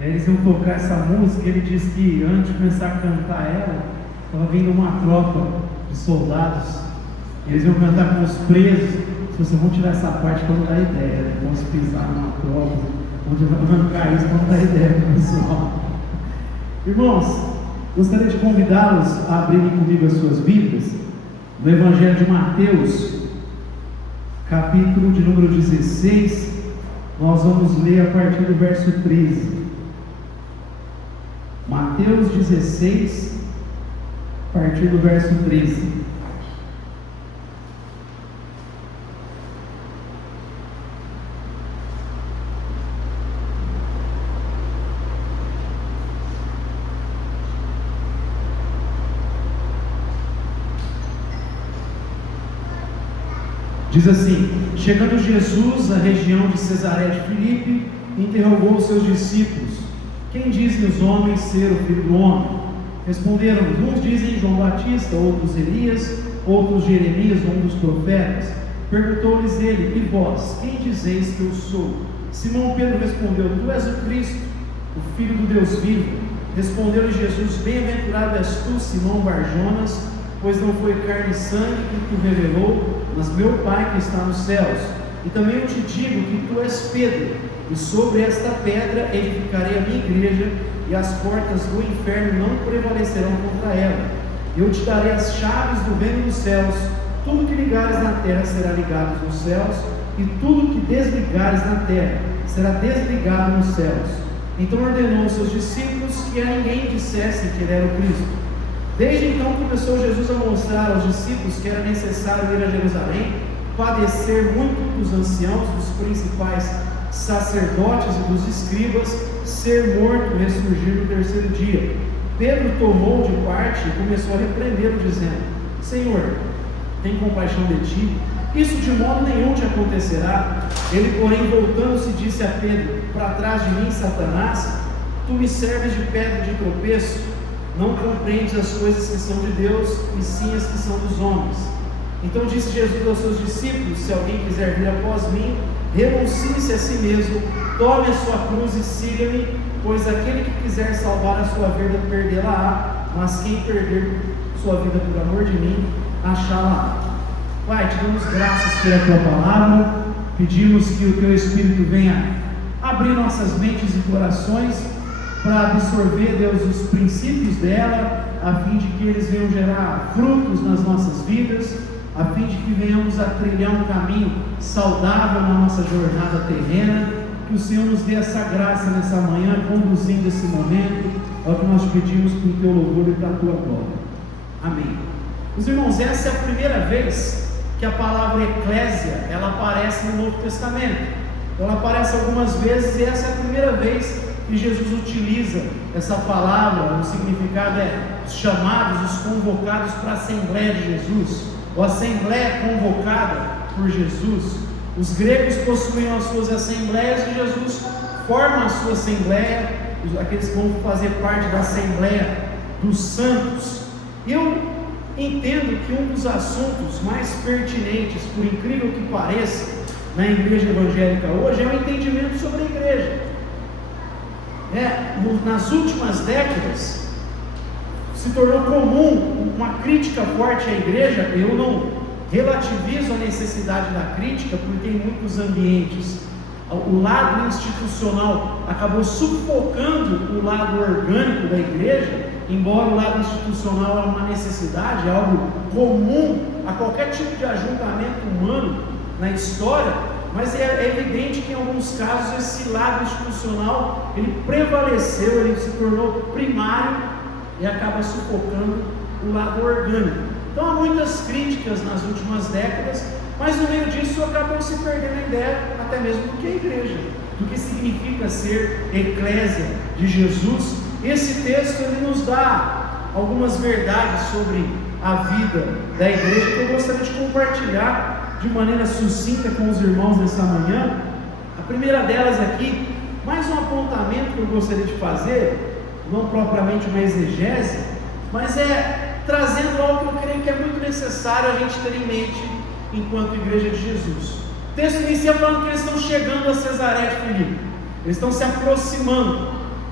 Eles iam tocar essa música. Ele disse que antes de começar a cantar ela, estava vindo uma tropa de soldados. Eles iam cantar com os presos. Se vocês vão tirar essa parte para não dar ideia, né? Vamos pisar numa tropa, vamos arrancar isso para não dar ideia para o pessoal. Irmãos, gostaria de convidá-los a abrirem comigo as suas Bíblias no Evangelho de Mateus, capítulo de número 16. Nós vamos ler a partir do verso 13. Mateus 16, a partir do verso 13. Diz assim: chegando Jesus à região de Cesaré de Filipe, interrogou os seus discípulos: quem dizem os homens ser o Filho do Homem? Responderam: uns dizem João Batista, outros Elias, outros Jeremias, um dos profetas. Perguntou-lhes ele: e vós, quem dizeis que eu sou? Simão Pedro respondeu: tu és o Cristo, o Filho do Deus vivo. Respondeu-lhe Jesus: bem-aventurado és tu, Simão Barjonas, pois não foi carne e sangue que te revelou, mas meu Pai que está nos céus. E também eu te digo que tu és Pedro, e sobre esta pedra edificarei a minha igreja, e as portas do inferno não prevalecerão contra ela. Eu te darei as chaves do reino dos céus. Tudo que ligares na terra será ligado nos céus, e tudo que desligares na terra será desligado nos céus. Então ordenou aos seus discípulos que a ninguém dissessem que ele era o Cristo. Desde então começou Jesus a mostrar aos discípulos que era necessário ir a Jerusalém, padecer muito dos anciãos, dos principais sacerdotes e dos escribas, ser morto e ressurgir no terceiro dia. Pedro tomou de parte e começou a repreendê-lo, dizendo: Senhor, tem compaixão de ti, isso de modo nenhum te acontecerá. Ele, porém, voltando-se, disse a Pedro: para trás de mim, Satanás, tu me serves de pedra de tropeço. Não compreendes as coisas que são de Deus, e sim as que são dos homens. Então disse Jesus aos seus discípulos: se alguém quiser vir após mim, renuncie-se a si mesmo, tome a sua cruz e siga-me, pois aquele que quiser salvar a sua vida, perdê-la-á, mas quem perder sua vida por amor de mim, achá-la-á. Pai, te damos graças pela tua palavra, pedimos que o teu Espírito venha abrir nossas mentes e corações para absorver, Deus, os princípios dela, a fim de que eles venham gerar frutos nas nossas vidas, a fim de que venhamos a trilhar um caminho saudável na nossa jornada terrena. Que o Senhor nos dê essa graça nessa manhã, conduzindo esse momento. É o que nós pedimos para o teu louvor e para a tua glória. Amém. Meus irmãos, essa é a primeira vez que a palavra eclésia ela aparece no Novo Testamento. Ela aparece algumas vezes e essa é a primeira vez que Jesus utiliza essa palavra. O significado é os chamados, os convocados para a Assembleia de Jesus, ou Assembleia convocada por Jesus. Os gregos possuíam as suas assembleias e Jesus forma a sua assembleia, aqueles que vão fazer parte da Assembleia dos Santos. Eu entendo que um dos assuntos mais pertinentes, por incrível que pareça, na igreja evangélica hoje é o entendimento sobre a igreja. Nas últimas décadas se tornou comum uma crítica forte à igreja. Eu não relativizo a necessidade da crítica, porque em muitos ambientes o lado institucional acabou sufocando o lado orgânico da igreja, embora o lado institucional é uma necessidade, é algo comum a qualquer tipo de ajuntamento humano na história. Mas é evidente que em alguns casos esse lado institucional ele prevaleceu, ele se tornou primário e acaba sufocando o lado orgânico. Então há muitas críticas nas últimas décadas, mas no meio disso acabou se perdendo a ideia até mesmo do que é a igreja, do que significa ser eclésia de Jesus. Esse texto ele nos dá algumas verdades sobre a vida da igreja que eu gostaria de compartilhar de maneira sucinta com os irmãos nessa manhã. A primeira delas aqui, mais um apontamento que eu gostaria de fazer, não propriamente uma exegese, mas trazendo algo que eu creio que é muito necessário a gente ter em mente enquanto igreja de Jesus. O texto inicia falando que eles estão chegando a Cesaré de Filipe, eles estão se aproximando.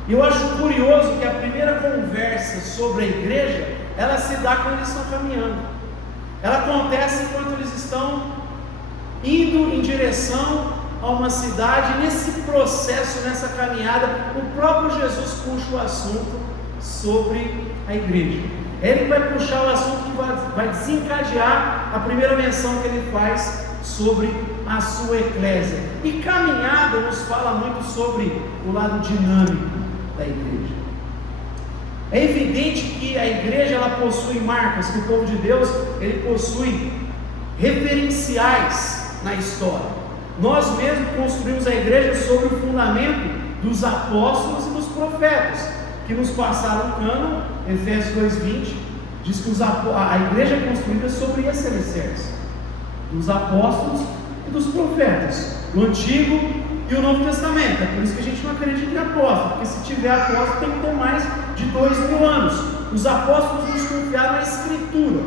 E eu acho curioso que a primeira conversa sobre a igreja, ela se dá quando eles estão caminhando. Ela acontece enquanto eles estão indo em direção a uma cidade. Nesse processo, nessa caminhada, o próprio Jesus puxa o assunto sobre a igreja. Ele vai puxar o assunto que vai desencadear a primeira menção que ele faz sobre a sua eclésia. E caminhada nos fala muito sobre o lado dinâmico da igreja. É evidente que a igreja ela possui marcas, que o povo de Deus ele possui referenciais na história. Nós mesmos construímos a igreja sobre o fundamento dos apóstolos e dos profetas, que nos passaram o cânon. Efésios 2:20 diz que a igreja é construída sobre esse alicerce, dos apóstolos e dos profetas, o Antigo e o Novo Testamento. É por isso que a gente não acredita em apóstolo, porque se tiver apóstolo tem que ter mais de 2000 anos. Os apóstolos nos confiaram a Escritura.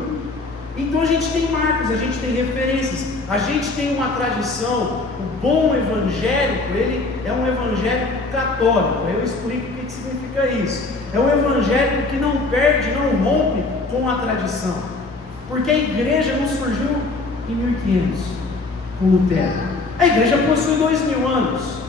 Então a gente tem marcos, a gente tem referências, a gente tem uma tradição. O bom evangélico, ele é um evangélico católico. Aí eu explico o que significa isso. É um evangélico que não perde, não rompe com a tradição, porque a igreja não surgiu em 1500 com Lutero. A igreja possui 2000 anos.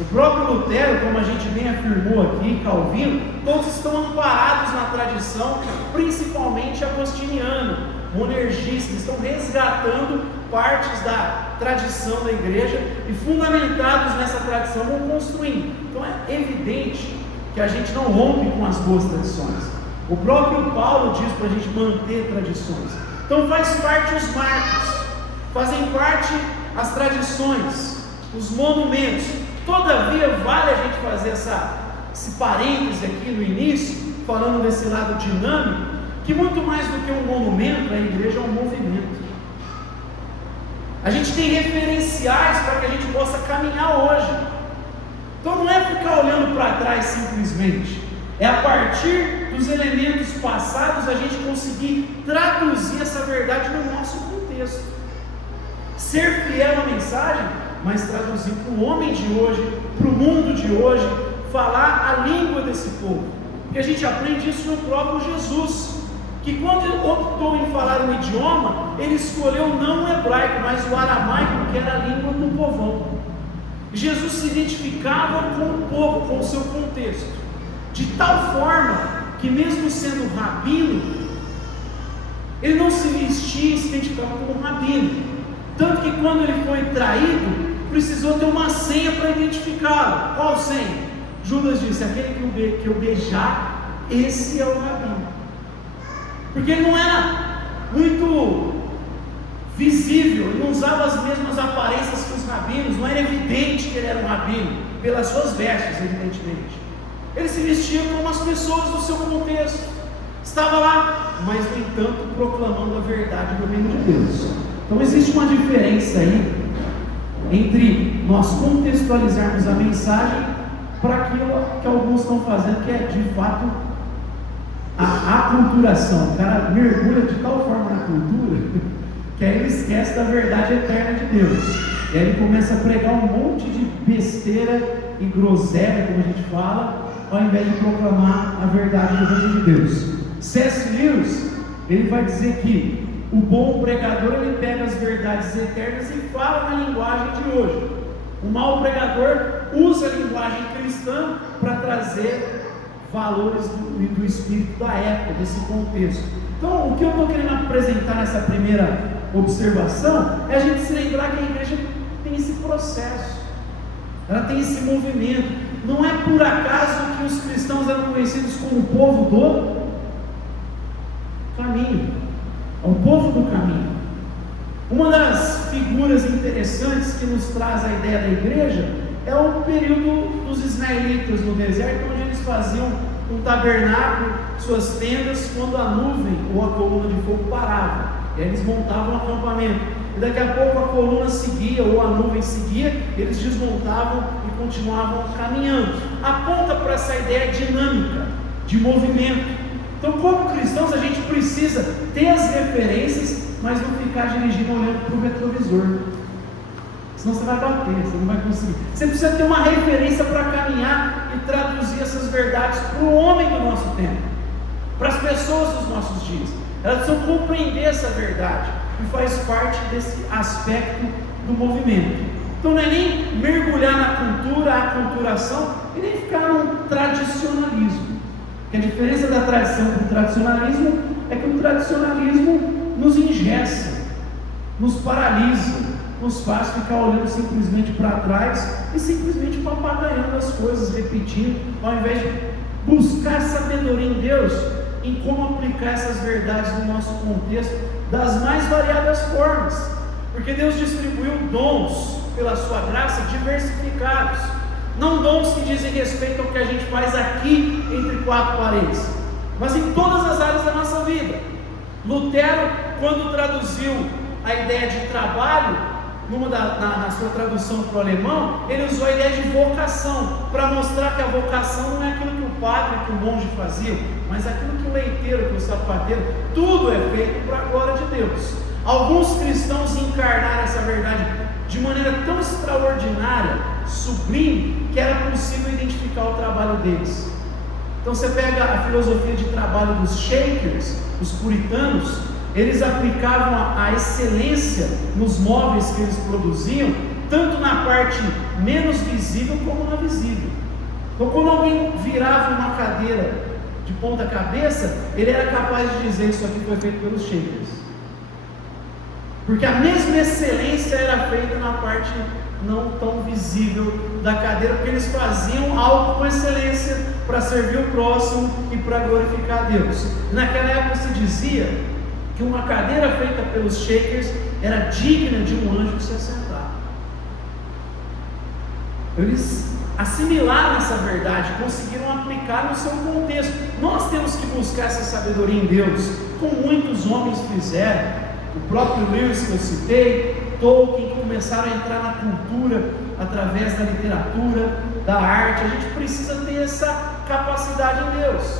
O próprio Lutero, como a gente bem afirmou aqui, Calvino, todos estão amparados na tradição, principalmente agostiniana, monergista. Estão resgatando partes da tradição da igreja e, fundamentados nessa tradição, vão construindo. Então é evidente que a gente não rompe com as boas tradições. O próprio Paulo diz para a gente manter tradições. Então faz parte os marcos, fazem parte as tradições, os monumentos. Todavia vale a gente fazer esse parêntese aqui no início, falando desse lado dinâmico, que muito mais do que um monumento, a igreja é um movimento. A gente tem referenciais para que a gente possa caminhar hoje. Então não é ficar olhando para trás simplesmente, é a partir dos elementos passados a gente conseguir traduzir essa verdade no nosso contexto. Ser fiel à mensagem, mas traduzir para o homem de hoje, para o mundo de hoje, falar a língua desse povo. Porque a gente aprende isso no próprio Jesus, que quando ele optou em falar um idioma, ele escolheu não o hebraico, mas o aramaico, que era a língua do povão. Jesus se identificava com o povo, com o seu contexto, de tal forma que mesmo sendo rabino, ele não se vestia e se identificava como rabino. Tanto que quando ele foi traído, precisou ter uma senha para identificá-lo. Qual senha? Judas disse: aquele que eu beijar, esse é o rabino. Porque ele não era muito visível, ele não usava as mesmas aparências que os rabinos, não era evidente que ele era um rabino, pelas suas vestes, evidentemente. Ele se vestia como as pessoas do seu contexto, estava lá, mas no entanto proclamando a verdade do reino de Deus. Então existe uma diferença aí entre nós contextualizarmos a mensagem para aquilo que alguns estão fazendo, que é de fato a aculturação. O cara mergulha de tal forma na cultura que aí ele esquece da verdade eterna de Deus, e aí ele começa a pregar um monte de besteira e groselha, como a gente fala, ao invés de proclamar a verdade do reino de Deus. C.S. Lewis, ele vai dizer que o bom pregador, ele pega as verdades eternas e fala na linguagem de hoje. O mau pregador usa a linguagem cristã para trazer valores do espírito da época, desse contexto. Então, o que eu estou querendo apresentar nessa primeira observação é a gente se lembrar que a igreja tem esse processo, ela tem esse movimento. Não é por acaso que os cristãos eram conhecidos como o povo do caminho, é o povo do caminho. Uma das figuras interessantes que nos traz a ideia da igreja é o período dos israelitas no deserto, onde eles faziam um tabernáculo, suas tendas, quando a nuvem ou a coluna de fogo parava, e aí eles montavam um acampamento, e daqui a pouco a coluna seguia ou a nuvem seguia, eles desmontavam e continuavam caminhando. Aponta para essa ideia dinâmica, de movimento. Então, como cristãos, a gente precisa ter as referências, mas não ficar dirigindo olhando para o retrovisor. senão você vai bater, você não vai conseguir. Você precisa ter uma referência para caminhar e traduzir essas verdades para o homem do nosso tempo, para as pessoas dos nossos dias. Elas precisam compreender essa verdade e faz parte desse aspecto do movimento. Então não é nem mergulhar na cultura, a aculturação, e nem ficar num tradicionalismo. Porque a diferença da tradição para o tradicionalismo é que o tradicionalismo nos engessa, nos paralisa, nos faz ficar olhando simplesmente para trás e simplesmente papagaiando as coisas, repetindo, ao invés de buscar sabedoria em Deus, em como aplicar essas verdades no nosso contexto das mais variadas formas. Porque Deus distribuiu dons pela sua graça diversificados, não dons que dizem respeito ao que a gente faz aqui entre quatro paredes, mas em todas as áreas da nossa vida. Lutero, quando traduziu a ideia de trabalho, na sua tradução para o alemão, ele usou a ideia de vocação, para mostrar que a vocação não é aquilo que o padre, que o monge fazia, mas aquilo que o leiteiro, que o sapateiro, tudo é feito para a glória de Deus. Alguns cristãos encarnaram essa verdade de maneira tão extraordinária, sublime, que era possível identificar o trabalho deles. Então você pega a filosofia de trabalho dos Shakers, os puritanos, eles aplicavam a excelência nos móveis que eles produziam, tanto na parte menos visível como na visível. Então quando alguém virava uma cadeira de ponta cabeça, ele era capaz de dizer: isso aqui foi feito pelos Shakers, porque a mesma excelência era feita na parte não tão visível da cadeira, porque eles faziam algo com excelência para servir o próximo e para glorificar a Deus. Naquela época se dizia que uma cadeira feita pelos Shakers era digna de um anjo que se assentar. Eles assimilaram essa verdade, conseguiram aplicar no seu contexto. Nós temos que buscar essa sabedoria em Deus, como muitos homens fizeram. O próprio Lewis que eu citei, Tolkien, que começaram a entrar na cultura através da literatura, da arte. A gente precisa ter essa capacidade em Deus.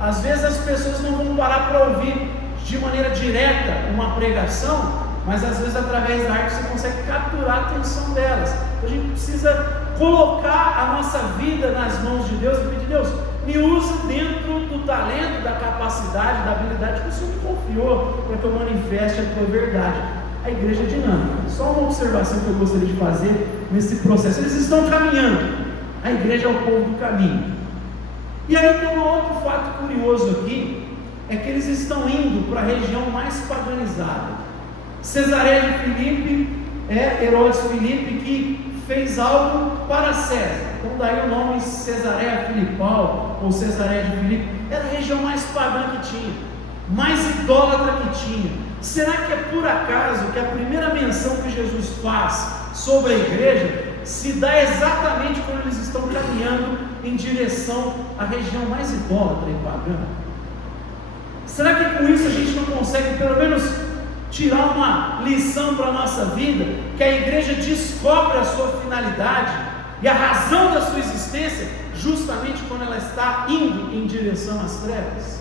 Às vezes as pessoas não vão parar para ouvir de maneira direta uma pregação, mas às vezes através da arte você consegue capturar a atenção delas. Então a gente precisa colocar a nossa vida nas mãos de Deus e pedir: Deus, me usa dentro do talento, da capacidade, da habilidade que o Senhor me confiou, para que eu manifeste a tua verdade. A igreja é dinâmica. Só uma observação que eu gostaria de fazer nesse processo: eles estão caminhando, a igreja é o povo do caminho. E aí tem um outro fato curioso aqui, é que eles estão indo para a região mais paganizada. Cesareia de Filipe, Herodes Filipe, que fez algo para César. Então daí o nome Cesareia Filipal, ou Cesareia de Filipe. Era a região mais pagã que tinha, mais idólatra que tinha. Será que é por acaso que a primeira menção que Jesus faz sobre a igreja se dá exatamente quando eles estão caminhando em direção à região mais idólatra e pagã? Será que com isso a gente não consegue pelo menos tirar uma lição para a nossa vida, que a igreja descobre a sua finalidade e a razão da sua existência justamente quando ela está indo em direção às trevas?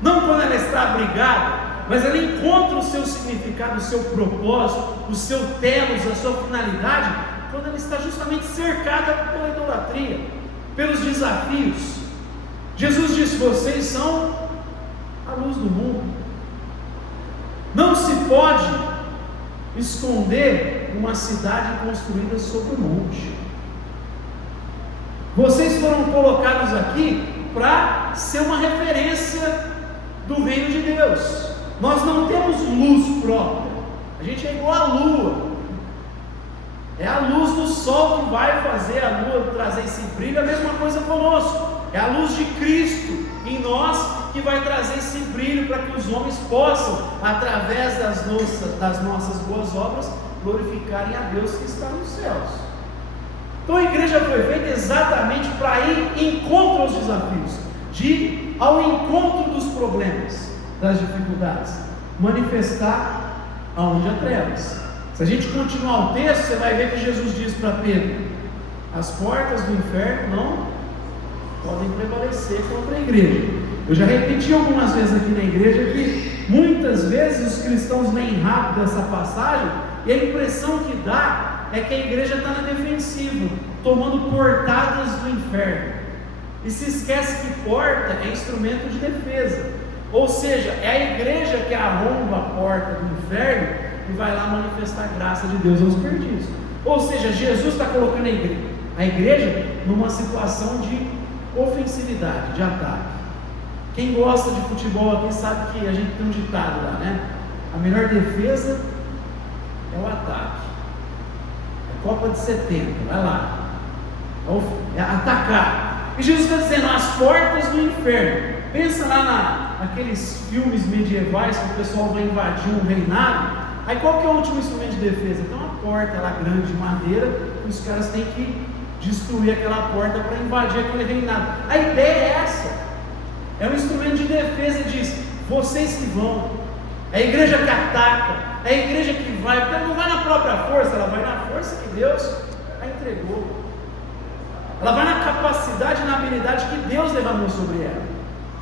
Não quando ela está abrigada, mas ela encontra o seu significado, o seu propósito, o seu telos, a sua finalidade, quando ela está justamente cercada pela idolatria, pelos desafios. Jesus disse: vocês são a luz do mundo. Não se pode esconder uma cidade construída sobre um monte. Vocês foram colocados aqui para ser uma referência do reino de Deus. Nós não temos luz própria, a gente é igual a lua. É a luz do sol que vai fazer a lua trazer esse brilho. A mesma coisa conosco, é a luz de Cristo em nós que vai trazer esse brilho para que os homens possam, através das nossas boas obras, glorificarem a Deus que está nos céus. Então a igreja foi feita exatamente para ir em encontro aos desafios, de ir ao encontro dos problemas, das dificuldades, manifestar aonde há trevas. Se a gente continuar o texto, você vai ver que Jesus diz para Pedro: as portas do inferno não podem prevalecer contra a igreja. Eu já repeti algumas vezes aqui na igreja que muitas vezes os cristãos leem rápido essa passagem e a impressão que dá é que a igreja está na defensiva, tomando portadas do inferno, e se esquece que porta é instrumento de defesa, ou seja, é a igreja que arromba a porta do inferno e vai lá manifestar a graça de Deus aos perdidos. Ou seja, Jesus está colocando a igreja numa situação de ofensividade, de ataque. Quem gosta de futebol aqui sabe que a gente tem um ditado lá, né? A melhor defesa é o ataque. É Copa de 70, vai lá. É atacar. E Jesus está dizendo, as portas do inferno. Pensa lá naqueles filmes medievais que o pessoal vai invadir um reinado. Aí qual que é o último instrumento de defesa? Tem uma porta lá grande de madeira, que os caras têm que destruir aquela porta para invadir aquele reinado. A ideia é essa. É um instrumento de defesa, diz, vocês que vão. É a igreja que ataca, é a igreja que vai, porque ela não vai na própria força, ela vai na força que Deus a entregou. Ela vai na capacidade e na habilidade que Deus derramou sobre ela,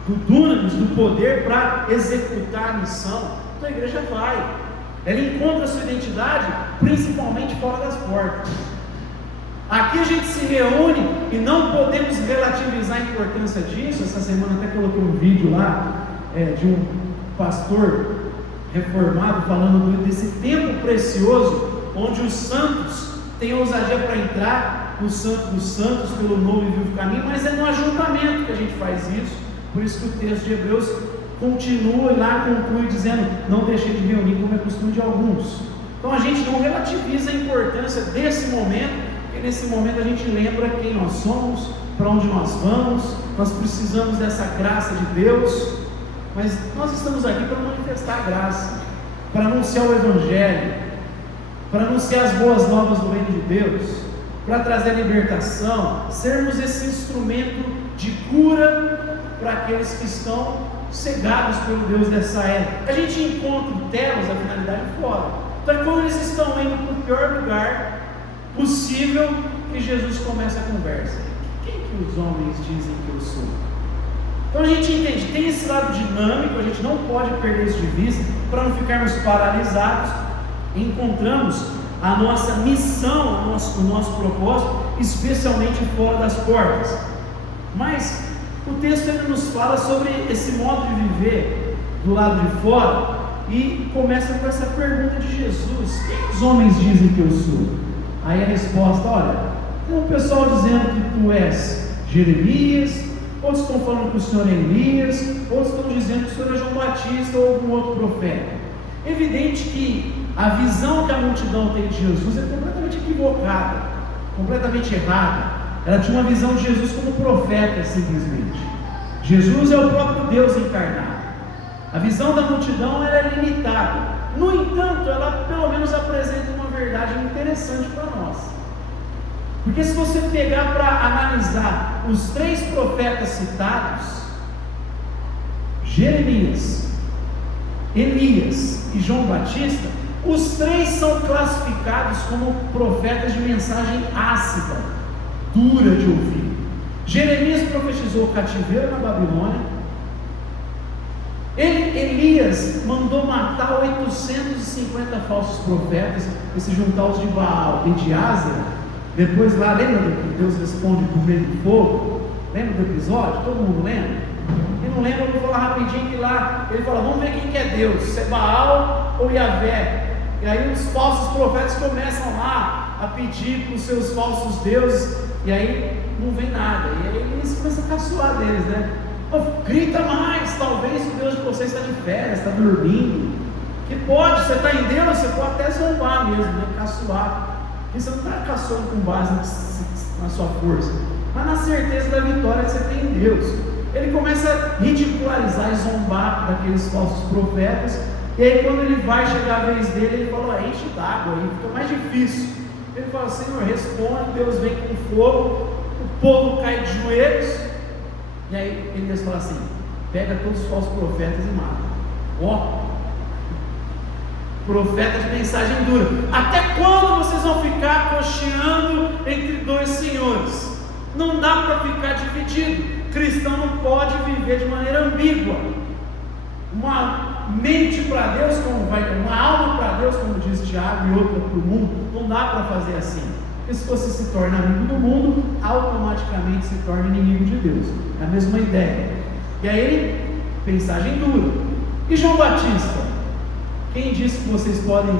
do dunamis, do poder para executar a missão. Então a igreja vai, ela encontra a sua identidade principalmente fora das portas. Aqui a gente se reúne e não podemos relativizar a importância disso. Essa semana até coloquei um vídeo lá de um pastor reformado falando desse tempo precioso onde os santos têm ousadia para entrar no Santo dos Santos pelo novo e vivo caminho, mas é no ajuntamento que a gente faz isso. Por isso que o texto de Hebreus continua e lá conclui dizendo, não deixei de reunir como é costume de alguns. Então a gente não relativiza a importância desse momento, porque nesse momento a gente lembra quem nós somos, para onde nós vamos, nós precisamos dessa graça de Deus, mas nós estamos aqui para manifestar a graça, para anunciar o Evangelho, para anunciar as boas novas do reino de Deus, para trazer libertação, sermos esse instrumento de cura para aqueles que estão cegados pelo Deus dessa era. A gente encontra telas, a finalidade fora. Então, quando eles estão indo para o pior lugar possível, que Jesus começa a conversa. Quem que os homens dizem que eu sou? Então a gente entende, tem esse lado dinâmico, a gente não pode perder isso de vista, para não ficarmos paralisados. Encontramos a nossa missão, o nosso propósito, especialmente fora das portas. Mas o texto ainda nos fala sobre esse modo de viver do lado de fora, e começa com essa pergunta de Jesus: quem os homens dizem que eu sou? Aí a resposta: olha, tem um pessoal dizendo que tu és Jeremias, outros estão falando que o Senhor é Elias, outros estão dizendo que o Senhor é João Batista ou algum outro profeta. Evidente que a visão que a multidão tem de Jesus é completamente equivocada, completamente errada. Ela tinha uma visão de Jesus como profeta, simplesmente. Jesus é o próprio Deus encarnado. A visão da multidão ela é limitada. No entanto, ela pelo menos apresenta uma verdade interessante para nós. Porque se você pegar para analisar os 3 profetas citados, Jeremias, Elias e João Batista, os 3 são classificados como profetas de mensagem ácida, dura de ouvir. Jeremias profetizou o cativeiro na Babilônia. Elias mandou matar 850 falsos profetas, e se juntar os de Baal e de Asa. Depois lá, lembra do que Deus responde por meio do fogo? Lembra do episódio? Todo mundo lembra? Quem não lembra, eu vou falar rapidinho que lá ele fala: vamos ver quem que é Deus, se é Baal ou Yahvé. E aí os falsos profetas começam lá a pedir para os seus falsos deuses, e aí não vem nada, e aí eles começam a caçoar deles, né? Grita mais, talvez o Deus de vocês está de férias, está dormindo. Que pode, você está em Deus, você pode até zombar mesmo, né? Caçoar. Porque você não está caçoando com base na sua força, mas na certeza da vitória que você tem em Deus. Ele começa a ridicularizar e zombar daqueles falsos profetas. E aí quando ele vai chegar a vez dele, ele fala: enche d'água aí, fica mais difícil. Ele fala: Senhor, responde. Deus vem com fogo, o povo cai de joelhos. E aí Elias fala assim: pega todos os falsos profetas e mata. Profeta de mensagem dura. Até quando vocês vão ficar cocheando entre 2 senhores? Não dá para ficar dividido. Cristão não pode viver de maneira ambígua. Uma mente para Deus, uma alma para Deus, como diz Tiago, e outra para o mundo. Não dá para fazer assim. Porque se você se torna amigo do mundo, automaticamente se torna inimigo de Deus. É a mesma ideia. E aí ele, mensagem dura. E João Batista? Quem disse que vocês podem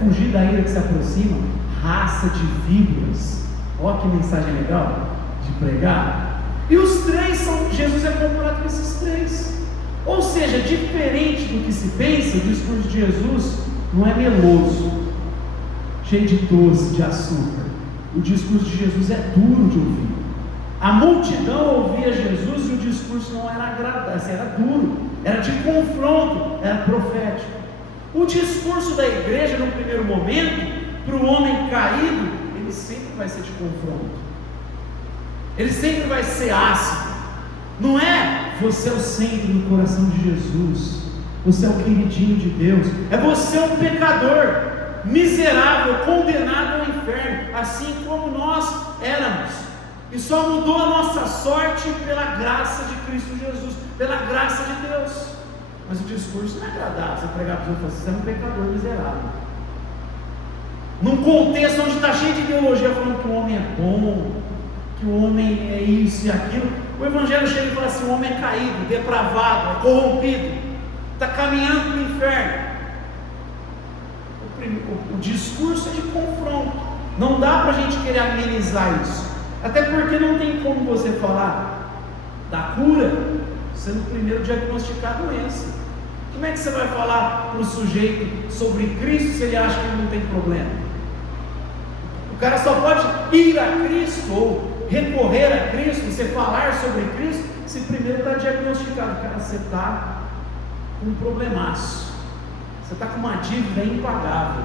fugir da ira que se aproxima? Raça de víboras. Olha que mensagem legal de pregar. E os três Jesus é comparado com esses três. Ou seja, diferente do que se pensa, o discurso de Jesus não é meloso, cheio de doce, de açúcar. O discurso de Jesus é duro de ouvir. A multidão ouvia Jesus e o discurso não era agradável, era duro, era de confronto, era profético. O discurso da igreja, no primeiro momento, para o homem caído, ele sempre vai ser de confronto, ele sempre vai ser ácido. Não é você é o centro do coração de Jesus, você é o queridinho de Deus, é você um pecador, miserável, condenado ao inferno, assim como nós éramos, e só mudou a nossa sorte pela graça de Cristo Jesus, pela graça de Deus. Mas o discurso não é agradável, você pregar para os outros, você é um pecador miserável, num contexto onde está cheio de ideologia falando que o homem é bom, que o homem é isso e aquilo. O Evangelho chega e fala assim: o homem é caído, depravado, é corrompido, está caminhando para o inferno. O discurso é de confronto. Não dá para a gente querer amenizar isso, até porque não tem como você falar da cura sendo primeiro diagnosticar a doença. Como é que você vai falar para o sujeito sobre Cristo se ele acha que ele não tem problema? O cara só pode ir a Cristo ou recorrer a Cristo, você falar sobre Cristo, se primeiro está diagnosticado. Cara, você está com um problemaço, você está com uma dívida impagável,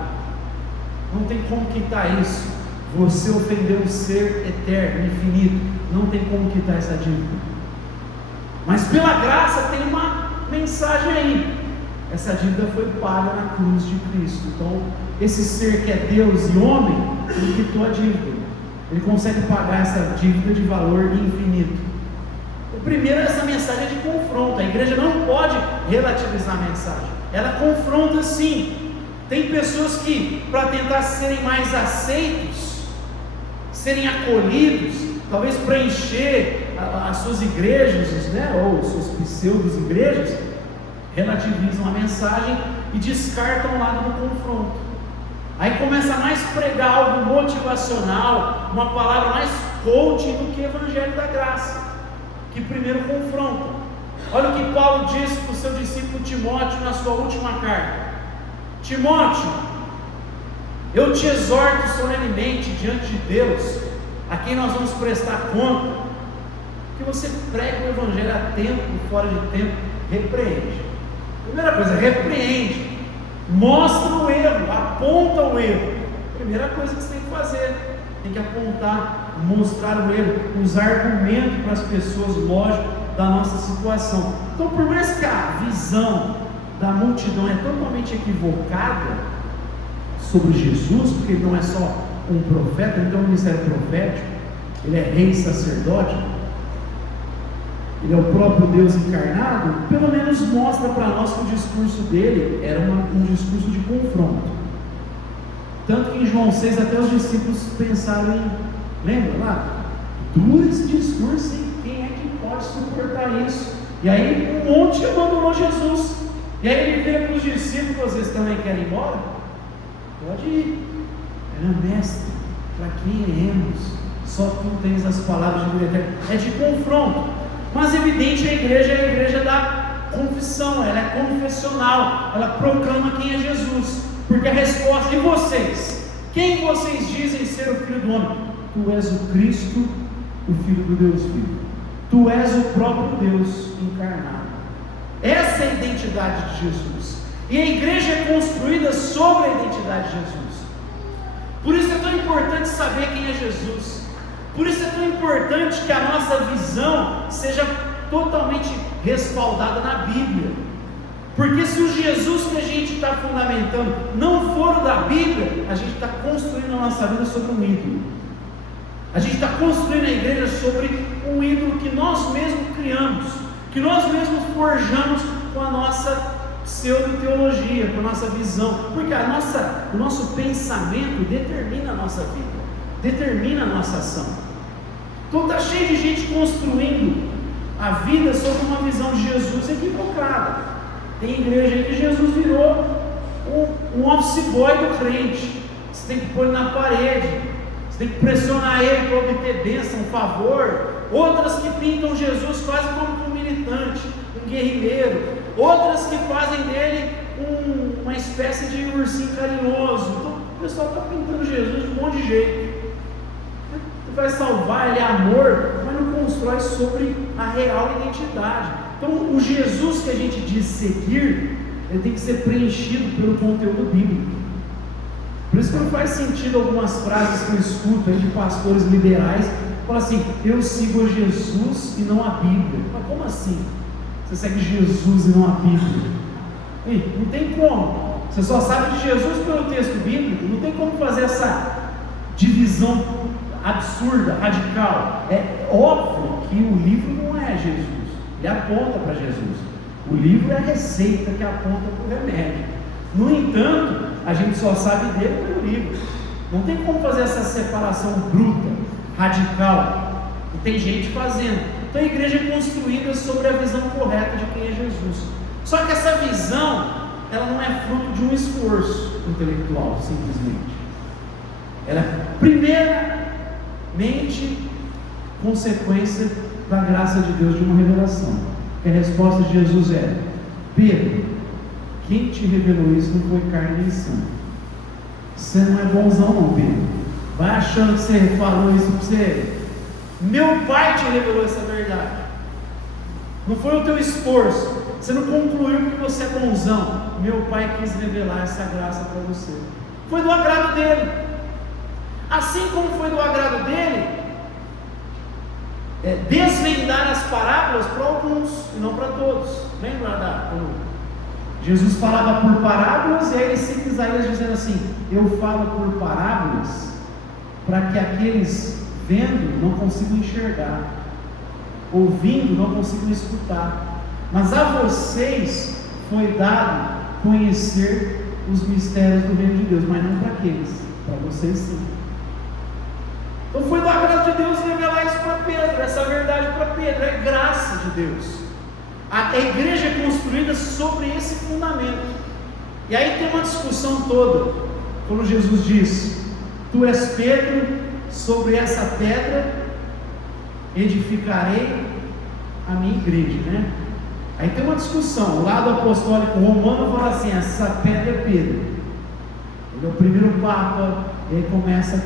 não tem como quitar isso. Você ofendeu o ser eterno, infinito, não tem como quitar essa dívida. Mas pela graça tem uma mensagem aí: essa dívida foi paga na cruz de Cristo. Então esse ser que é Deus e homem, ele quitou a dívida, ele consegue pagar essa dívida de valor infinito. O primeiro, essa mensagem é de confronto. A igreja não pode relativizar a mensagem, ela confronta sim. Tem pessoas que, para tentar serem mais aceitos, serem acolhidos, talvez preencher as suas igrejas, né, ou suas pseudos igrejas, relativizam a mensagem e descartam o lado do confronto. Aí começa a mais pregar algo motivacional, uma palavra mais coaching do que evangelho da graça, que primeiro confronta. Olha o que Paulo disse para o seu discípulo Timóteo na sua última carta: Timóteo, eu te exorto solenemente diante de Deus, a quem nós vamos prestar conta, que você pregue o evangelho a tempo e fora de tempo, repreende. Primeira coisa, repreende, mostra o erro, aponta o erro. Primeira coisa que você tem que fazer, tem que apontar, mostrar o erro, usar argumento para as pessoas, lógico, da nossa situação. Então, por mais que a visão da multidão é totalmente equivocada sobre Jesus, porque ele não é só um profeta, ele tem um ministério profético, ele é rei e sacerdote, ele é o próprio Deus encarnado, pelo menos mostra para nós que o discurso dele era um discurso de confronto. Tanto que em João 6 até os discípulos pensaram em, lembra lá? Duro esse discurso, hein? Quem é que pode suportar isso? E aí um monte abandonou Jesus. E aí ele vira para os discípulos: vocês também querem ir embora? Pode ir. Era mestre, para quem iremos? Só tu tens as palavras de vida eterna. É de confronto. Mas evidente, a igreja é a igreja da confissão, ela é confessional, ela proclama quem é Jesus. Porque a resposta: e vocês? Quem vocês dizem ser o Filho do Homem? Tu és o Cristo, o Filho do Deus vivo. Tu és o próprio Deus encarnado. Essa é a identidade de Jesus. E a igreja é construída sobre a identidade de Jesus. Por isso é tão importante saber quem é Jesus. Por isso é tão importante que a nossa visão seja totalmente respaldada na Bíblia. Porque se o Jesus que a gente está fundamentando não for o da Bíblia, a gente está construindo a nossa vida sobre um ídolo. A gente está construindo a igreja sobre um ídolo que nós mesmos criamos, que nós mesmos forjamos com a nossa pseudo-teologia, com a nossa visão, porque o nosso pensamento determina a nossa vida, determina a nossa ação. Então está cheio de gente construindo a vida sob uma visão de Jesus equivocada. Tem igreja aí que Jesus virou um office boy do crente. Você tem que pôr ele na parede, você tem que pressionar ele para obter bênção, favor. Outras que pintam Jesus quase como um militante, um guerrilheiro. Outras que fazem dele uma espécie de ursinho carinhoso. Então o pessoal está pintando Jesus de um monte de jeito. Ele vai salvar, ele é amor, mas não constrói sobre a real identidade. Então o Jesus que a gente diz seguir, ele tem que ser preenchido pelo conteúdo bíblico. Por isso que não faz sentido algumas frases que eu escuto aí de pastores liberais, fala assim: eu sigo a Jesus e não a Bíblia. Mas como assim? Você segue Jesus e não a Bíblia? Ei, não tem como. Você só sabe de Jesus pelo texto bíblico. Não tem como fazer essa divisão absurda, radical. É óbvio que o livro não é Jesus, ele aponta para Jesus. O livro é a receita que aponta para o remédio. No entanto, a gente só sabe dele pelo livro. Não tem como fazer essa separação bruta, radical. E tem gente fazendo. Então a igreja é construída sobre a visão correta de quem é Jesus. Só que essa visão, ela não é fruto de um esforço intelectual, simplesmente. Ela é primeiramente consequência da graça de Deus, de uma revelação. E a resposta de Jesus é: Pedro, quem te revelou isso não foi carne nem sangue. Você não é bonzão não, Pedro. Vai achando que você falou isso para você. Meu Pai te revelou essa verdade. Não foi o teu esforço. Você não concluiu que você é bonzão. Meu Pai quis revelar essa graça para você. Foi do agrado dele. Assim como foi do agrado dele desvendar as parábolas para alguns e não para todos. Lembra quando Jesus falava por parábolas, e aí ele cita Isaías dizendo assim: eu falo por parábolas para que aqueles vendo não consigam enxergar, ouvindo não consigam escutar, mas a vocês foi dado conhecer os mistérios do reino de Deus, mas não para aqueles, para vocês sim. Então foi do agrado de Deus revelar isso para Pedro, essa verdade para Pedro, é graça de Deus. A igreja é construída sobre esse fundamento. E aí tem uma discussão toda, quando Jesus diz: tu és Pedro, sobre essa pedra edificarei a minha igreja, né? Aí tem uma discussão. O lado apostólico romano fala assim: essa pedra é Pedro, ele é o primeiro papa, e aí começa a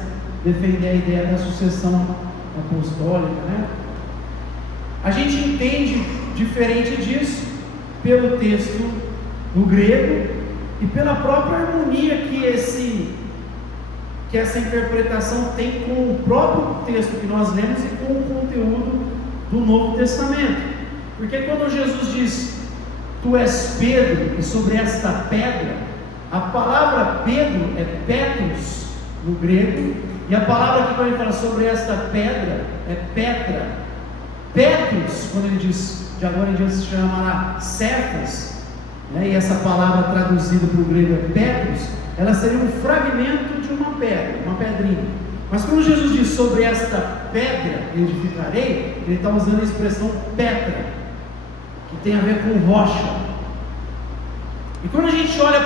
defender a ideia da sucessão apostólica, né? A gente entende diferente disso pelo texto no grego e pela própria harmonia que essa interpretação tem com o próprio texto que nós lemos e com o conteúdo do Novo Testamento. Porque quando Jesus diz: tu és Pedro, e sobre esta pedra, a palavra Pedro é Petrus no grego, e a palavra que quando ele fala sobre esta pedra é Petra. Petrus, quando ele diz, de agora em diante se chamará Cefas, né? E essa palavra traduzida para o grego é Petrus, ela seria um fragmento de uma pedra, uma pedrinha. Mas quando Jesus diz sobre esta pedra edificarei, ele está usando a expressão Petra, que tem a ver com rocha. E quando a gente olha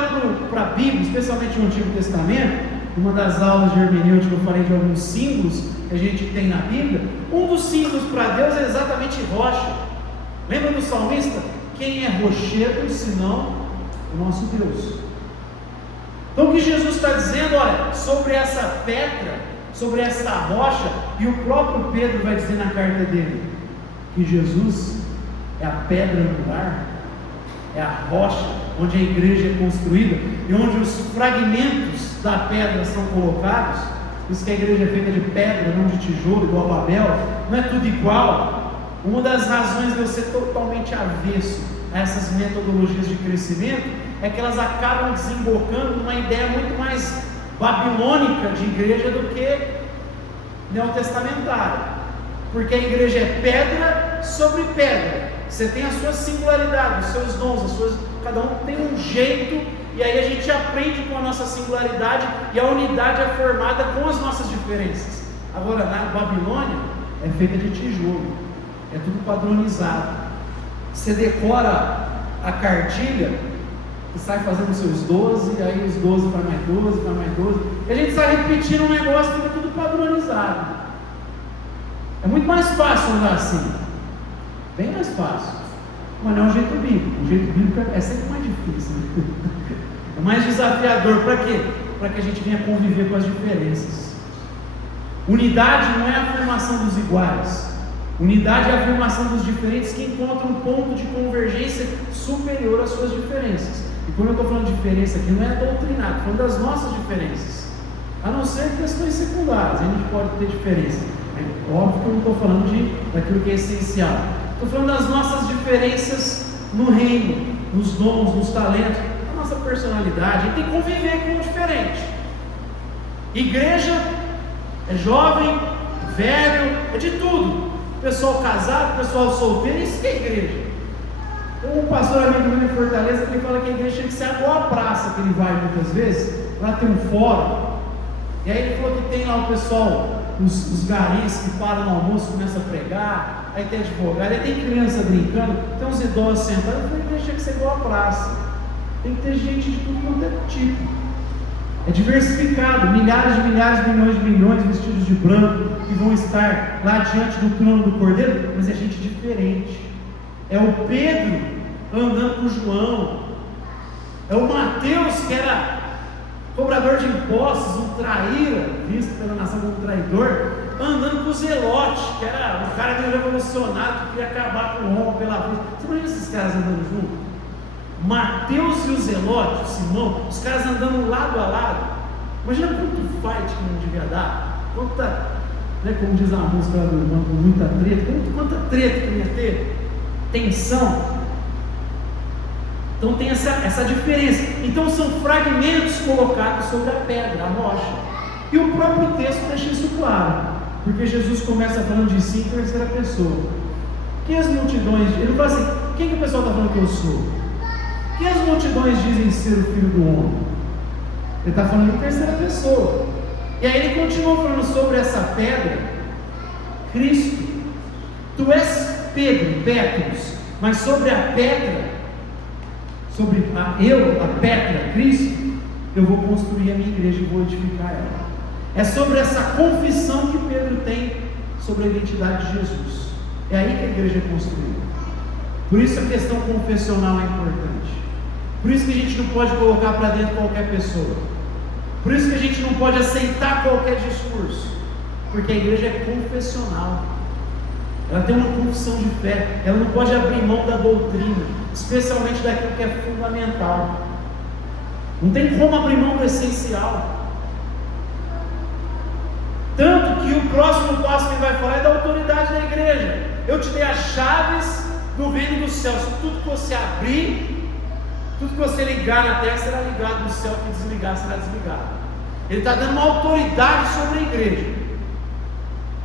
para a Bíblia, especialmente no Antigo Testamento, uma das aulas de hermenêutica eu falei de alguns símbolos que a gente tem na Bíblia. Um dos símbolos para Deus é exatamente rocha. Lembra do salmista? Quem é rochedo senão o nosso Deus? Então o que Jesus está dizendo, olha, sobre essa pedra, sobre essa rocha, e o próprio Pedro vai dizer na carta dele, que Jesus é a pedra angular, é a rocha onde a igreja é construída, e onde os fragmentos da pedra são colocados. Por isso que a igreja é feita de pedra, não de tijolo, igual a Babel, não é tudo igual. Uma das razões de eu ser totalmente avesso a essas metodologias de crescimento é que elas acabam desembocando numa ideia muito mais babilônica de igreja do que neotestamentária, porque a igreja é pedra sobre pedra, Você tem a sua singularidade, os seus dons, cada um tem um jeito, e aí a gente aprende com a nossa singularidade, e a unidade é formada com as nossas diferenças. Agora, na Babilônia, é feita de tijolo, é tudo padronizado. Você decora a cartilha e sai fazendo os seus 12, aí os 12 faz mais 12, faz mais 12, e a gente sai repetindo um negócio, fica tudo padronizado. É muito mais fácil andar assim, bem mais fácil, mas não é um jeito bíblico. O jeito bíblico é sempre mais difícil, né? É mais desafiador. Para quê? Para que a gente venha conviver com as diferenças. Unidade não é a afirmação dos iguais, unidade é a afirmação dos diferentes que encontram um ponto de convergência superior às suas diferenças. E quando eu estou falando de diferença aqui, não é doutrinado, estou falando das nossas diferenças, a não ser questões secundárias, a gente pode ter diferença. É óbvio que eu não estou falando daquilo que é essencial, estou falando das nossas diferenças no reino, nos dons, nos talentos, na nossa personalidade. A gente tem que conviver com o diferente. Igreja é jovem, velho, é de tudo, pessoal casado, pessoal solteiro, isso que é igreja. Tem um pastor amigo meu em Fortaleza que ele fala que a igreja tinha que ser igual a praça que ele vai muitas vezes, lá tem um fórum, e aí ele falou que tem lá o pessoal, os garis que param no almoço, começam a pregar, aí tem advogado, aí tem criança brincando, tem uns idosos sentados. Eu falei, a igreja tinha que ser igual a praça, tem que ter gente de tudo quanto é tipo, é diversificado, milhares, milhões vestidos de branco, que vão estar lá diante do trono do Cordeiro, mas é gente diferente. É o Pedro andando com o João, é o Mateus, que era cobrador de impostos, um traíra, visto pela nação como traidor, andando com o Zelote, que era um cara meio revolucionário, que queria acabar com o Roma pela rua. Você imagina esses caras andando juntos? Mateus e o Zelote, o Simão, os caras andando lado a lado. Imagina quanto fight que não devia dar, quanta, né, como diz a música lá do irmão, com muita treta, quanta treta que não ia ter, tensão. Então tem essa diferença. Então são fragmentos colocados sobre a pedra, a rocha. E o próprio texto deixa isso claro, porque Jesus começa falando de si em terceira pessoa. Que as multidões, ele fala assim, quem que o pessoal está falando que eu sou? Que as multidões dizem ser o Filho do Homem? Ele está falando em terceira pessoa. E aí ele continua falando sobre essa pedra, Cristo. Tu és Pedro, Petros, mas sobre a pedra, sobre a pedra, Cristo, eu vou construir a minha igreja e vou edificar ela. É sobre essa confissão que Pedro tem sobre a identidade de Jesus. É aí que a igreja é construída. Por isso a questão confessional é importante. Por isso que a gente não pode colocar para dentro qualquer pessoa. Por isso que a gente não pode aceitar qualquer discurso. Porque a igreja é confessional. Ela tem uma confissão de fé. Ela não pode abrir mão da doutrina, especialmente daquilo que é fundamental. Não tem como abrir mão do essencial. Tanto que o próximo passo que ele vai falar é da autoridade da igreja. Eu te dei as chaves do reino dos céus. Tudo que você abrir, tudo que você ligar na terra será ligado no céu, que desligar será desligado. Ele está dando uma autoridade sobre a igreja.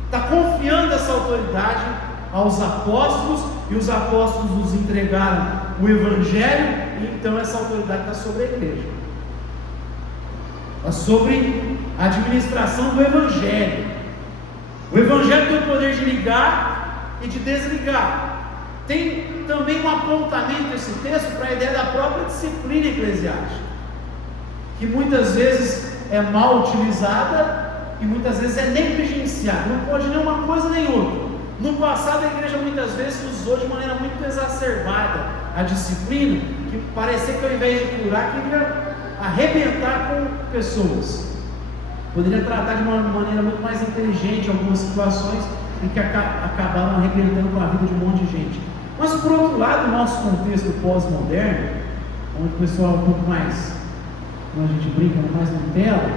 Está confiando essa autoridade aos apóstolos, e os apóstolos nos entregaram o Evangelho, e então essa autoridade está sobre a igreja. Está sobre a administração do Evangelho. O Evangelho tem o poder de ligar e de desligar. Tem também um apontamento esse texto para a ideia da própria disciplina eclesiástica, que muitas vezes é mal utilizada e muitas vezes é negligenciada. Não pode nem uma coisa nem outra. No passado a igreja muitas vezes usou de maneira muito exacerbada a disciplina, que parecia que ao invés de curar, queria arrebentar com pessoas. Poderia tratar de uma maneira muito mais inteligente algumas situações em que acabaram arrebentando com a vida de um monte de gente. Mas por outro lado, o nosso contexto pós-moderno, onde o pessoal é um pouco mais, como a gente brinca, mais Nutella,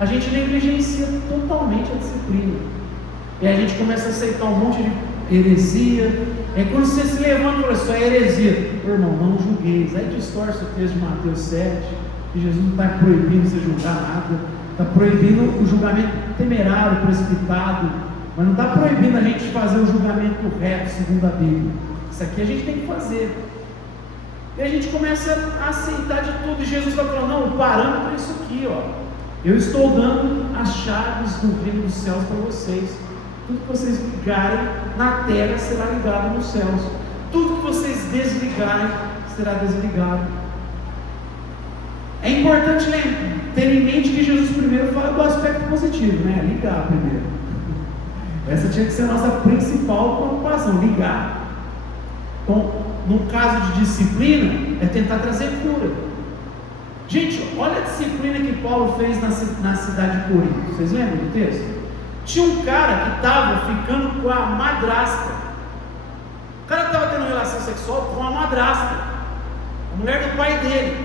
a gente negligencia totalmente a disciplina. E aí a gente começa a aceitar um monte de heresia. É quando você se levanta e fala, isso é heresia. Irmão, não julgueis. Aí distorce o texto de Mateus 7, que Jesus não está proibindo você julgar nada. Está proibindo o julgamento temerário, precipitado, mas não está proibindo a gente fazer o julgamento reto segundo a Bíblia. isso aqui a gente tem que fazer. E a gente começa a aceitar de tudo, e Jesus vai falando, não, o parâmetro é isso aqui, ó. Eu estou dando as chaves do reino dos céus para vocês. Tudo que vocês ligarem na terra será ligado nos céus. Tudo que vocês desligarem será desligado. É importante ter em mente que Jesus primeiro fala do aspecto positivo, né? Ligar primeiro. Essa tinha que ser a nossa principal preocupação, ligar. Então, no caso de disciplina, é tentar trazer cura. Gente, olha a disciplina que Paulo fez na cidade de Corinto. Vocês lembram do texto? Tinha um cara que estava ficando com a madrasta. O cara estava tendo relação sexual com a madrasta, a mulher do pai dele.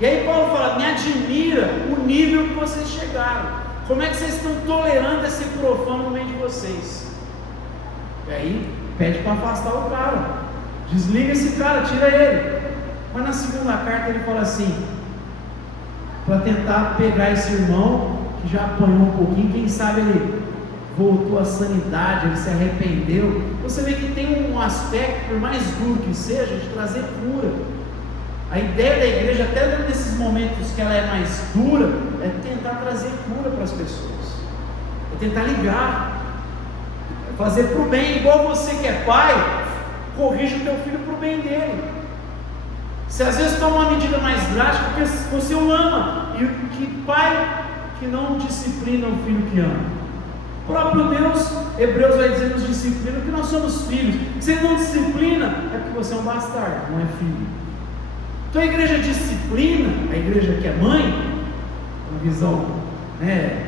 E aí Paulo fala, me admira o nível que vocês chegaram. Como é que vocês estão tolerando esse profano no meio de vocês? E aí pede para afastar o cara. Desliga esse cara, tira ele. Mas na segunda carta ele fala assim, para tentar pegar esse irmão que já apanhou um pouquinho, quem sabe ele voltou à sanidade, ele se arrependeu. Você vê que tem um aspecto, por mais duro que seja, de trazer cura. A ideia da igreja, até dentro desses momentos que ela é mais dura, é tentar trazer cura para as pessoas, é tentar ligar, é fazer para o bem. Igual você que é pai, corrige o teu filho para o bem dele. Se às vezes toma uma medida mais drástica, porque você o ama, e que pai que não disciplina o filho que ama? O próprio Deus, Hebreus vai dizer nos disciplina que nós somos filhos. Se ele não disciplina, é porque você é um bastardo, não é filho. Então a igreja disciplina, a igreja que é mãe, uma visão, né,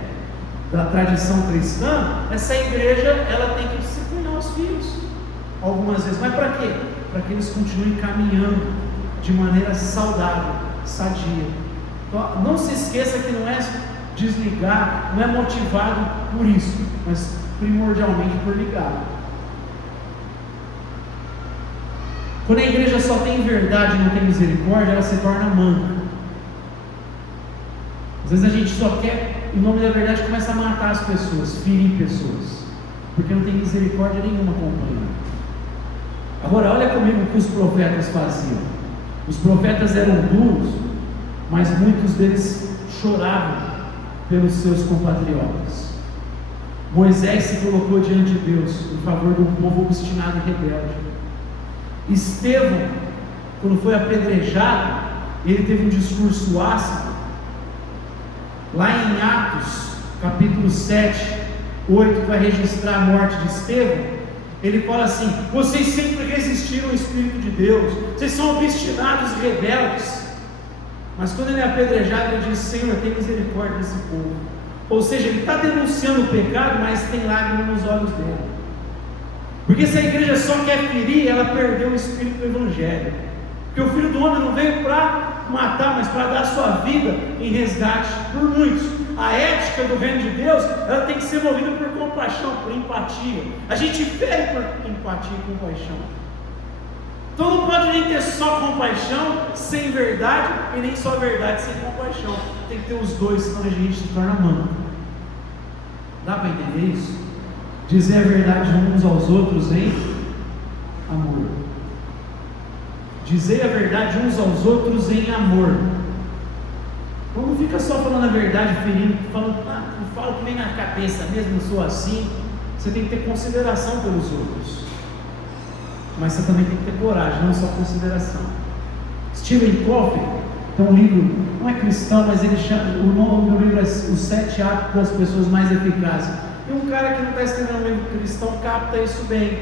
da tradição cristã, essa igreja ela tem que disciplinar os filhos algumas vezes. Mas para quê? Para que eles continuem caminhando de maneira saudável, sadia. Então, não se esqueça que não é desligar, não é motivado por isso, mas primordialmente por ligar. Quando a igreja só tem verdade e não tem misericórdia, ela se torna manca. Às vezes a gente só quer, em nome da verdade, começa a matar as pessoas, ferir pessoas, porque não tem misericórdia nenhuma acompanhando. Agora olha comigo o que os profetas faziam. Os profetas eram duros, mas muitos deles choravam pelos seus compatriotas. Moisés se colocou diante de Deus em favor de um povo obstinado e rebelde. Estevão, quando foi apedrejado, ele teve um discurso ácido. Lá em Atos, capítulo 7, 8, que vai registrar a morte de Estevão, ele fala assim: vocês sempre resistiram ao Espírito de Deus, vocês são obstinados e rebeldes. Mas quando ele é apedrejado, ele diz: Senhor, tem misericórdia desse povo. Ou seja, ele está denunciando o pecado, mas tem lágrimas nos olhos dele. Porque se a igreja só quer ferir, ela perdeu o espírito do evangelho. Porque o Filho do Homem não veio para matar, mas para dar sua vida em resgate por muitos. A ética do reino de Deus, ela tem que ser movida por compaixão, por empatia. A gente fere por empatia e compaixão. Então não pode nem ter só compaixão sem verdade, e nem só verdade sem compaixão. Tem que ter os dois, senão a gente se torna manco. Dá para entender isso? Dizer a verdade uns aos outros em amor. Dizer a verdade uns aos outros em amor. Então não fica só falando a verdade, ferindo, falando, não falo que vem na cabeça mesmo, eu sou assim. Você tem que ter consideração pelos outros. Mas você também tem que ter coragem, não só consideração. Stephen Covey tem um livro, não é cristão, mas ele chama, o nome do livro é Os 7 Hábitos das Pessoas Mais Eficazes. E um cara que não está escrevendo um livro cristão capta isso bem,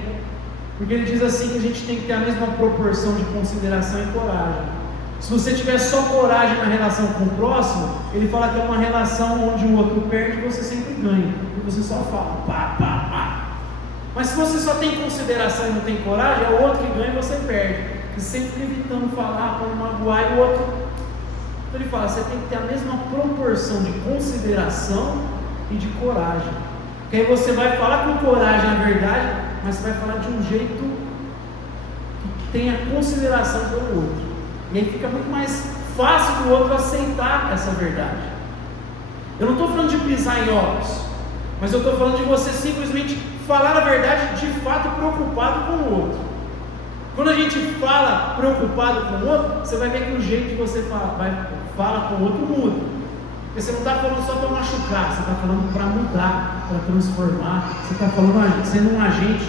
porque ele diz assim que a gente tem que ter a mesma proporção de consideração e coragem. Se você tiver só coragem na relação com o próximo, ele fala que é uma relação onde o outro perde e você sempre ganha, porque você só fala pá, pá, pá. Mas se você só tem consideração e não tem coragem, é o outro que ganha e você perde, porque sempre evitando falar para não magoar e o outro. Então ele fala, você tem que ter a mesma proporção de consideração e de coragem. Que aí você vai falar com coragem a verdade, mas você vai falar de um jeito que tenha consideração pelo outro. E aí fica muito mais fácil do outro aceitar essa verdade. Eu não estou falando de pisar em ovos, mas eu estou falando de você simplesmente falar a verdade de fato preocupado com o outro. Quando a gente fala preocupado com o outro, você vai ver que o jeito que você fala com o outro muda. Porque você não está falando só para machucar, você está falando para mudar, para transformar. Você está falando, sendo um agente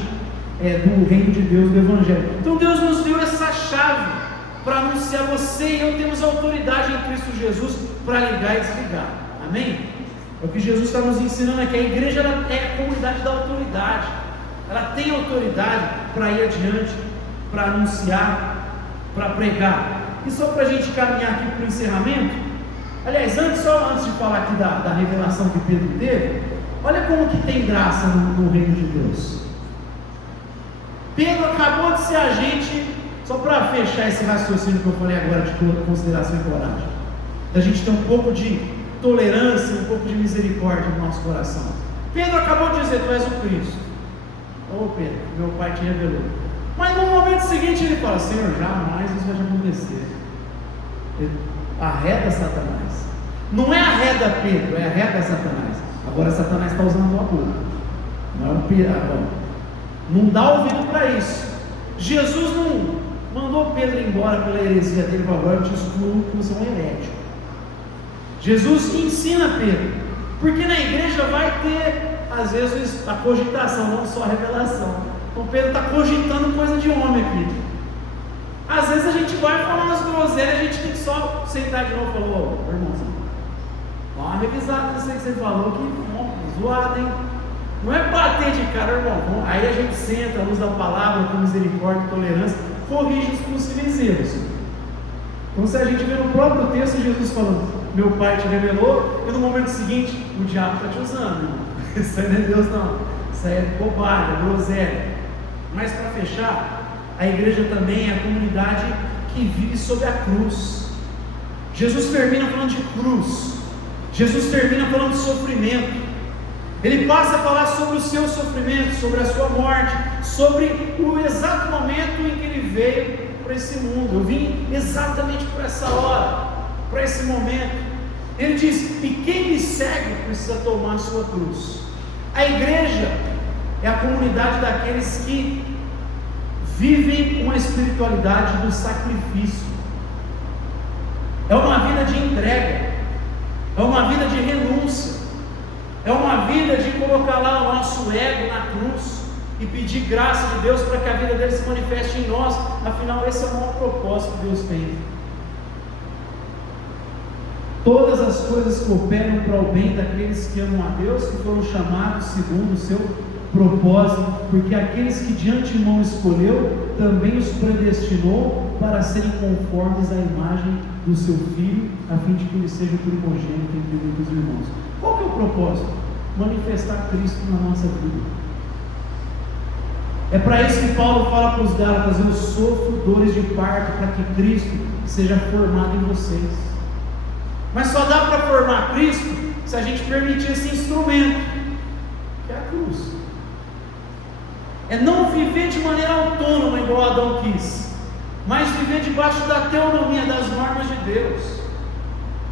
do reino de Deus, do Evangelho. Então Deus nos deu essa chave para anunciar. Você e eu temos autoridade em Cristo Jesus para ligar e desligar. Amém? É o que Jesus está nos ensinando aqui. A igreja é a comunidade da autoridade. Ela tem autoridade para ir adiante, para anunciar, para pregar. E só para a gente caminhar aqui para o encerramento, aliás, só antes de falar aqui da revelação que Pedro teve, olha como que tem graça no reino de Deus. Pedro acabou de ser agente, só para fechar esse raciocínio que eu falei agora de consideração e coragem, da gente ter um pouco de tolerância, um pouco de misericórdia no nosso coração. Pedro acabou de dizer: tu és o Cristo. Ô Pedro, meu pai te revelou. Mas no momento seguinte ele fala: Senhor, jamais isso vai acontecer. Arreda Satanás. Não é arreda Pedro, é arreda Satanás. Agora Satanás está usando a tua boca. Não é um Pedro. Não dá ouvido para isso. Jesus não mandou Pedro embora pela heresia dele. Agora eu te excluo que você é um herético. Jesus ensina Pedro, porque na igreja vai ter às vezes a cogitação, não só a revelação. Então Pedro está cogitando coisa de homem aqui. Às vezes a gente vai falar umas groselhas, a gente tem que só sentar de novo e falar: ô irmãozinho, dá uma revisada nisso aí que você falou, que zoado, hein? Não é bater de cara, irmão. Aí a gente senta à luz da palavra, com misericórdia e tolerância, corrige os possíveis erros. Então se a gente vê no próprio texto Jesus falando: meu pai te revelou, e no momento seguinte o diabo está te usando, irmão. Isso aí não é Deus não, isso aí é bobagem, é groselha. Mas para fechar, a igreja também é a comunidade que vive sob a cruz. Jesus termina falando de cruz, Jesus termina falando de sofrimento. Ele passa a falar sobre o seu sofrimento, sobre a sua morte, sobre o exato momento em que ele veio para esse mundo. Eu vim exatamente para essa hora, para esse momento. Ele diz: e quem me segue precisa tomar a sua cruz. A igreja é a comunidade daqueles que vivem uma espiritualidade do sacrifício. É uma vida de entrega, é uma vida de renúncia, é uma vida de colocar lá o nosso ego na cruz e pedir graça de Deus para que a vida dele se manifeste em nós. Afinal, esse é o maior propósito que Deus tem. Todas as coisas cooperam para o bem daqueles que amam a Deus, que foram chamados segundo o seu propósito, porque aqueles que de antemão escolheu, também os predestinou para serem conformes à imagem do seu Filho, a fim de que ele seja o primogênito entre muitos irmãos. Qual que é o propósito? Manifestar Cristo na nossa vida. É para isso que Paulo fala para os Gálatas: eu sofro dores de parto, para que Cristo seja formado em vocês. Mas só dá para formar Cristo se a gente permitir esse instrumento, que é a cruz. É não viver de maneira autônoma, igual Adão quis, mas viver debaixo da teonomia, das normas de Deus.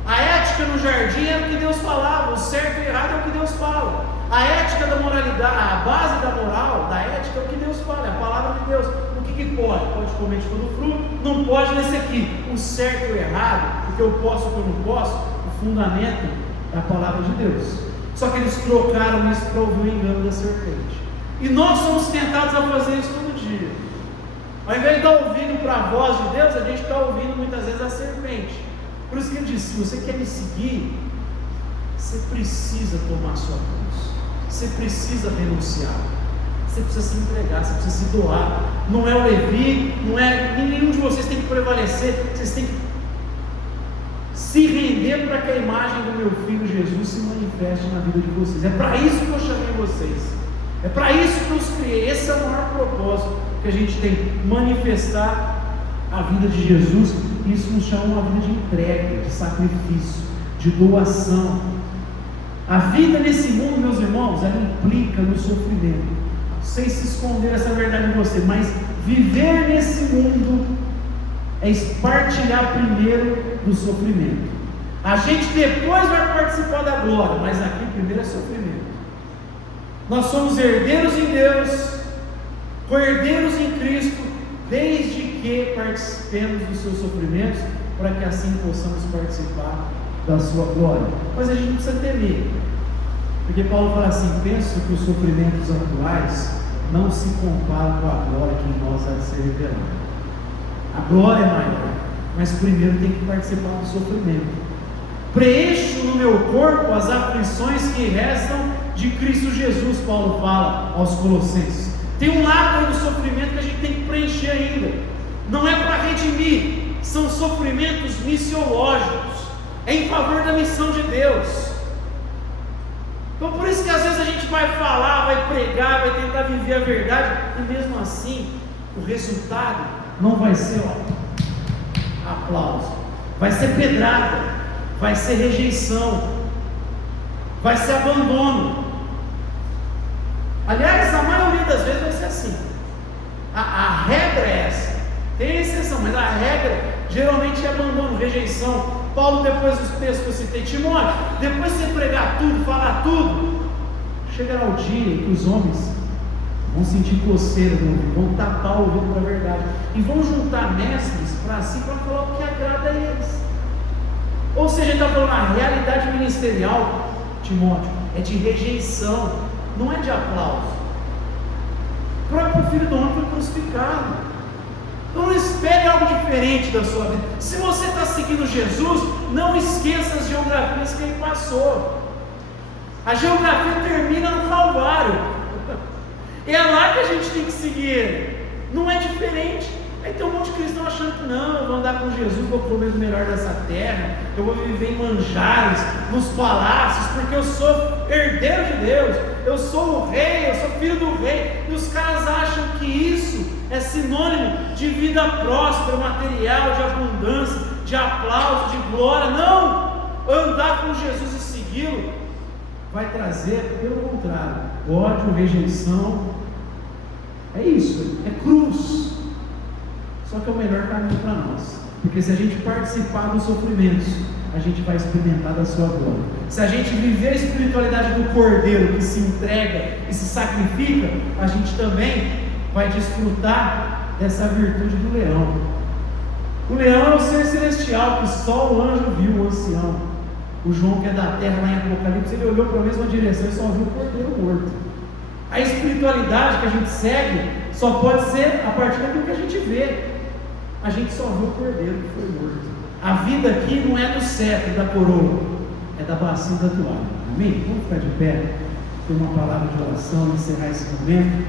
A ética no jardim é o que Deus falava, o certo e o errado é o que Deus fala. A ética da moralidade, a base da moral, da ética é o que Deus fala, é a palavra de Deus. O que pode? Pode comer de todo fruto, não pode nesse aqui. O certo e o errado, o que eu posso e o que eu não posso, o fundamento é a palavra de Deus. Só que eles trocaram isso para ouvir o engano da serpente. E nós somos tentados a fazer isso todo dia. Ao invés de estar ouvindo para a voz de Deus, a gente está ouvindo muitas vezes a serpente. Por isso que ele diz: se você quer me seguir, você precisa tomar a sua cruz, você precisa renunciar, você precisa se entregar, você precisa se doar. Não é o Levi, não é nenhum de vocês tem que prevalecer, vocês têm que se render para que a imagem do meu Filho Jesus se manifeste na vida de vocês. É para isso que eu chamei vocês, é para isso que eu os criei. Esse é o maior propósito que a gente tem: manifestar a vida de Jesus. Isso nos chama uma vida de entrega, de sacrifício, de doação. A vida nesse mundo, meus irmãos, ela implica no sofrimento. Não sei se esconder essa verdade em você, mas viver nesse mundo é partilhar primeiro do sofrimento. A gente depois vai participar da glória, mas aqui primeiro é sofrimento. Nós somos herdeiros em Deus, co-herdeiros em Cristo, desde que participemos dos seus sofrimentos, para que assim possamos participar da sua glória. Mas a gente não precisa temer, porque Paulo fala assim: penso que os sofrimentos atuais não se comparam com a glória que em nós há de ser revelada. A glória é maior, mas primeiro tem que participar do sofrimento. Preencho no meu corpo as aflições que restam de Cristo Jesus, Paulo fala aos Colossenses. Tem um lado aí do sofrimento que a gente tem que preencher ainda. Não é para redimir, são sofrimentos missiológicos, é em favor da missão de Deus. Então por isso que às vezes a gente vai falar, vai pregar, vai tentar viver a verdade, e mesmo assim o resultado não vai ser aplauso, vai ser pedrada, vai ser rejeição, vai ser abandono. Aliás, a maioria das vezes vai ser assim. A regra é essa. Tem exceção, mas a regra geralmente é abandono, rejeição. Paulo, depois dos textos que eu citei, Timóteo, depois de você pregar tudo, falar tudo, chegará o dia em que os homens vão sentir coceira no ouvido, vão tapar o ouvido para a verdade, e vão juntar mestres para si, para falar o que agrada a eles. Ou seja, ele está falando, a realidade ministerial, Timóteo, é de rejeição, não é de aplauso. O próprio Filho do Homem foi crucificado. Então não espere algo diferente da sua vida. Se você está seguindo Jesus, não esqueça as geografias que ele passou. A geografia termina no Calvário. É lá que a gente tem que seguir ele. Não é diferente. Aí tem um monte de cristão achando que não, eu vou andar com Jesus, vou comer o melhor dessa terra, eu vou viver em manjares, nos palácios, porque eu sou herdeiro de Deus, eu sou o rei, eu sou filho do rei. E os caras acham que isso é sinônimo de vida próspera, material, de abundância, de aplauso, de glória. Não! Andar com Jesus e segui-lo vai trazer, pelo contrário, ódio, rejeição. É isso, é cruz. Só que é o melhor caminho para nós, porque se a gente participar dos sofrimentos, a gente vai experimentar da sua glória. Se a gente viver a espiritualidade do cordeiro que se entrega e se sacrifica, a gente também vai desfrutar dessa virtude do leão. O leão é o ser celestial que só o anjo viu, o ancião. O João, que é da terra, lá em Apocalipse, ele olhou para a mesma direção e só viu o cordeiro morto. A espiritualidade que a gente segue só pode ser a partir daquilo que a gente vê. A gente só viu o cordeiro que foi morto. A vida aqui não é do cetro, da coroa, é da bacia da toalha. Amém? Vamos ficar de pé, ter uma palavra de oração e encerrar esse momento.